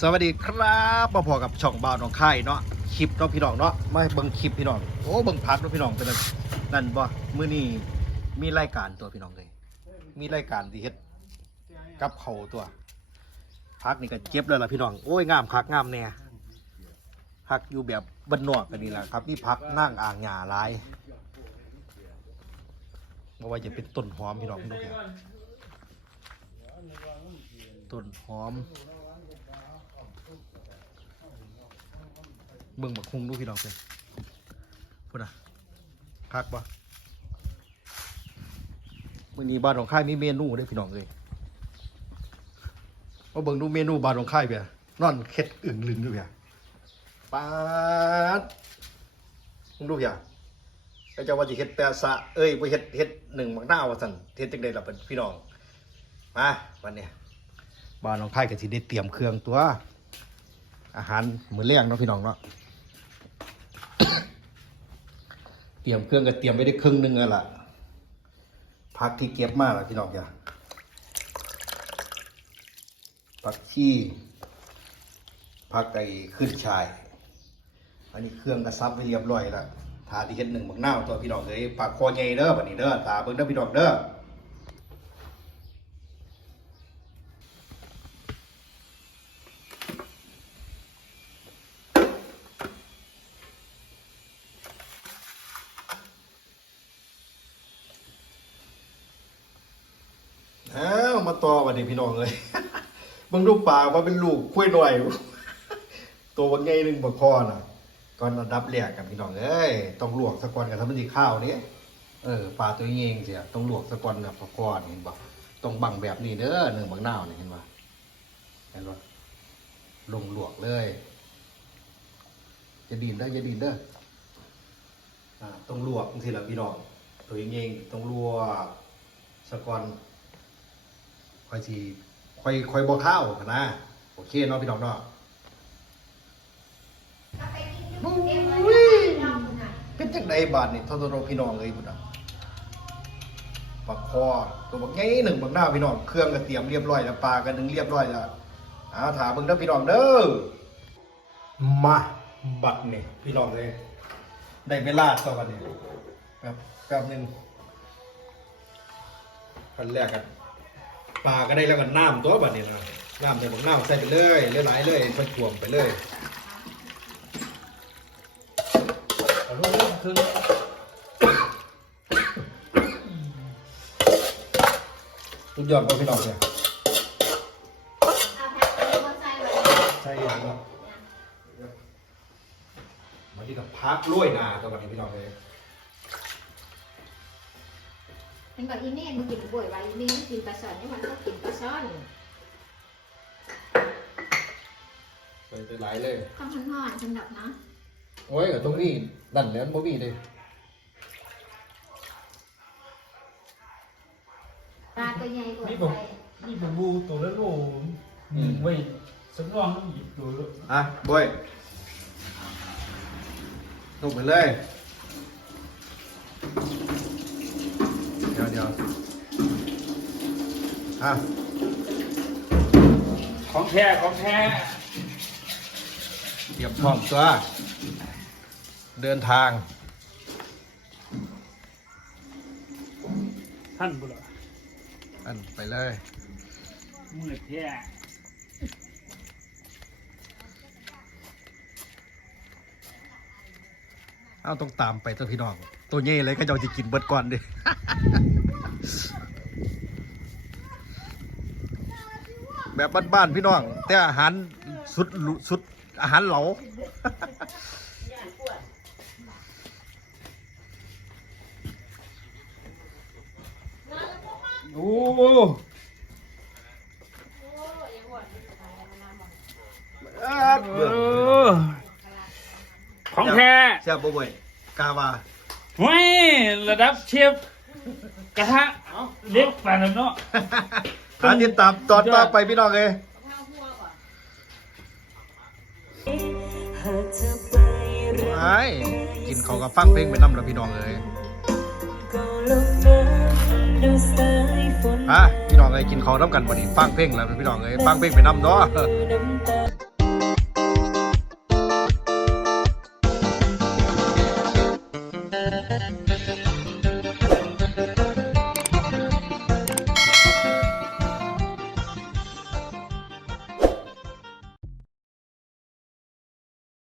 สวัสดีครับมาพอกับช่องบ่าวหนองค่ายเนาะคลิปเนาะพี่น้องเนาะมาเบิ่งคลิปพี่น้องโอ้เบิ่งพักเนาะพี่น้องเป็นนั่นบ่มื้อนี้มีรายการตัวพี่น้องเลยมีรายการที่เฮ็ดกับเขาตัวพักนี่ก็เก็บแล้วล่ะพี่น้องโอ้ยงามคักงามแน่พักอยู่แบบบ้านนอกกันนี่แหละครับนี่พักนั่งอ่างหญ้าหลายบ่ว่าจะเป็นต้นหอมพี่น้องดูครับต้นหอม เบิ่งบักคุงดูพี่น้องเพิ่นพุ่นน่ะคักบ่มื้อนี้บ้านของค่ายมีเมนูเด้อพี่น้องเอ้ยมาเบิ่งดูเมนูบ้านของค่ายเปียนอนเค็ดอึ่งลึงดูเปียปาดมึงดูเปียไอ้เจ้าว่าสิเฮ็ดแปะซะเอ้ยบ่เฮ็ดเฮ็ดหนึ่งมักหน้าวว่าซั่นเฮ็ดจังได๋ล่ะเพิ่นพี่น้องมาวันเนี้ยบ้านของค่ายก็สิได้เตรียมเครื่องตัว อาหารมื้อแรงเนาะพี่น้องเนาะ เตรียมเครื่องก็เตรียมไปได้ครึ่งหนึงแล้วล่ะผักที่เก็บมาล่ะพี่น้องจ้ะผักชีผักไก่ขึ้นชาย อันนี้เครื่องก็ซับไปเรียบร้อยแล้วทาที่เห็ดหนึ่งบักนาตัวพี่น้องเลยปากคอใหญ่เด้อบัดนี้เด้อตาเบิ่งเด้อพี่น้องเด้อ อ้าวมาต่อวันนี้พี่น้องเลยบิ่งลูกปลาว่าเป็นลูกคุ้ยหน่อย ตัววันใหญ่หนึ่งบกคอน่ะก่อนอันดับแรกกับพี่น้องเอ้ยต้องลวกสะก่อนกับทำมันดีข้าวนี้เออปลาตัวเองเสียต้องลวกสะก่อนกับบกคอนี่เห็นบ่ต้องบังแบบนี้เด้อหนึ่งบักนาวนี่ยเห็นบ่เห็นบ่ลงลวกเลยจะดีนเด้อจะดีนเด้ออ่าต้องลวกทีละพี่น้องตัวเองต้องลวกสะก่อน อยสิค่อยค่อยบ่ข้าวนะโอเคเนาะพี่น้องเนาะเป็นจังไดบาดนี่ทอทพี่น้องเลยพุ่นน่ะปักคอตัวบักใหญ่หนึ่งบักหน้าพี่น้องเครื่องก็เตรียมเรียบร้อยแล้วปลาก็นึงเรียบร้อยแล้วอ่าถามเบิ่งเด้อพี่น้องเด้อมาบัดนี่พี่น้องเลย ได้เวลาต่อบัดนี้ครับแป๊บหนึงขั้นแรกกัน ปลาก็ได้แล้วก็น้ำตัวบัดนี้นะน้ำใส่บักน้ำใส่ไปเลยหลายๆเลยมันถ่วงไปเลยเอาลูกเล่นคือทุกยอดก็พี่น้องเนี่ยเอาแพ็คไปบนไส้ไว้ใช่ครับมาที่กับพักล้วยนาตัวบัดนี้พี่น้องเลย มันบอกอีเน่มันกินบ่อยไว้อีเน่มันกินปลาซ่อนนี่มันก็กินปลาซ่อนใส่ไปหลายเลยต้องทห่อนๆสำหรับเนาะโอ้ยกับตรงนี้ดันแล้วบ่มีเลยปลาตัวใหญ่กว่านี่ผมไส้นี่ผมบูตัวละโลหนึ่งไว้สำรองต้องหยิบตัวละ อะบอยลงไปเลยเดี๋ยวเดี๋ยว อะของแท้ของแท้เตรียมพร้อมตัว เดินทาง ท่านบุรุษอันไปเลย มือแท้เอาต้องตามไปตัวพี่น้อง ตัวเย่เลยก็จะเอาจะกินเบิดก่อนดิ แบบบ้านๆพี่น้อง แต่อาหารสุดหรูสุดอาหารเหลาโอ้เบื่อของแท้เสียบบ่อยกาวาเฮ้ยระดับเชฟกระทะเล็กปานนั้นเนาะ หาติดตามตอนต่อไปพี่น้องเลย ไอ้กินเขาวกับฟังเพลงไปนำแล้วพี่น้องเลยอะพี่น้องเลยกินเขาวน้ำกันบ่ดีฟังเพลงแล้วพี่น้องเลยฟังเพลงไปนำเนาะ น้ำตา